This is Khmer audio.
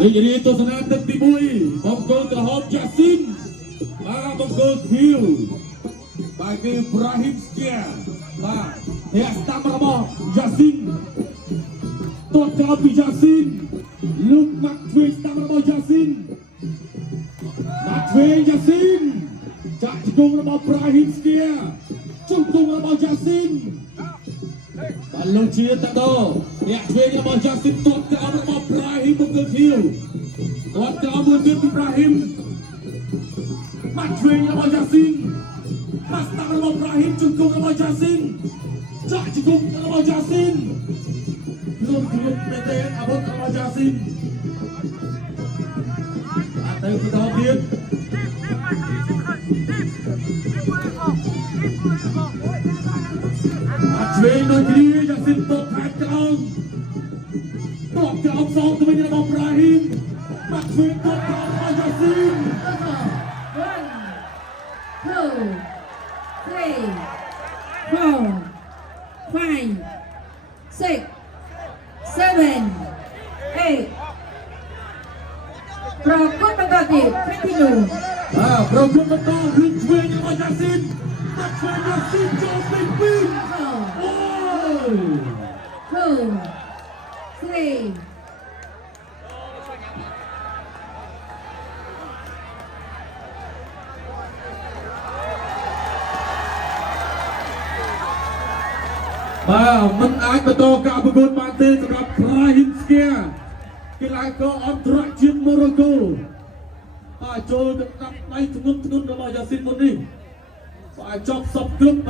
រីករាយទស្សនាទឹកទី1បង្គោលក្រហមយ៉ាស៊ីនបាទបង្គោលខៀវបាទគឺប្រាហ៊ីមស្គែបាទហេស្តាំរបស់យ៉ាស៊ីនតតក្រោយពីយ៉ាស៊ីនលោកម៉ាក់ទ្វេស្តាំរបស់យ៉ាស៊ីនម៉ាក់ទ្វេយ៉ាស៊ីនចាក់ជង្គង់របស់ប្រាហ៊ីមស្គែជង្គង់របស់យ៉ាស៊ីនបាទលោកជាតតអ្នកទ្វេរបស់យ៉ាស៊ីនតតក្រោយរបស់ប្រាហ៊ីមបង្គោលខៀវគាត់ក្រោយមួយទៀតពីប្រាហ៊ីមម៉ាក់ទ្វេរបស់យ៉ាស៊ីនម៉ាស្តារបស់ប្រាហ៊ីមជង្គង់របស់យ៉ាស៊ីនចាក់ជង្គង់របស់យ៉ាស៊ីនលោកគ្រប់មែនទេអាវុធរបស់យ៉ាស៊ីនអត់ទៅបន្តទៀតអត់ឆ្វេងដូចគ្នាយ៉ាស៊ីនតបខាត់ក្រោមតបក្រោមសងទៅវិញរបស់ប្រាហ៊ីមបាក់ឆ្វេងតបក្រោមរបស់យ៉ាស៊ីន ប្រកួតបន្តទៀត continue ប្រកួតបន្តរឿងឆ្វេងរបស់យ៉ាស៊ីនបាក់ឆ្វេងយ៉ាស៊ីនចូលពេញពីអូយ 2 3 បាទមិនអាចបន្តការប្រកួតបានទេសម្រាប់ Brahim Skia កីឡាករអន្តរជាតិម៉ូរ៉ូកូចូលទៅដាក់ដៃធ្ងន់របស់យ៉ាស៊ីនមុននេះបាទជាប់សពគ្រប់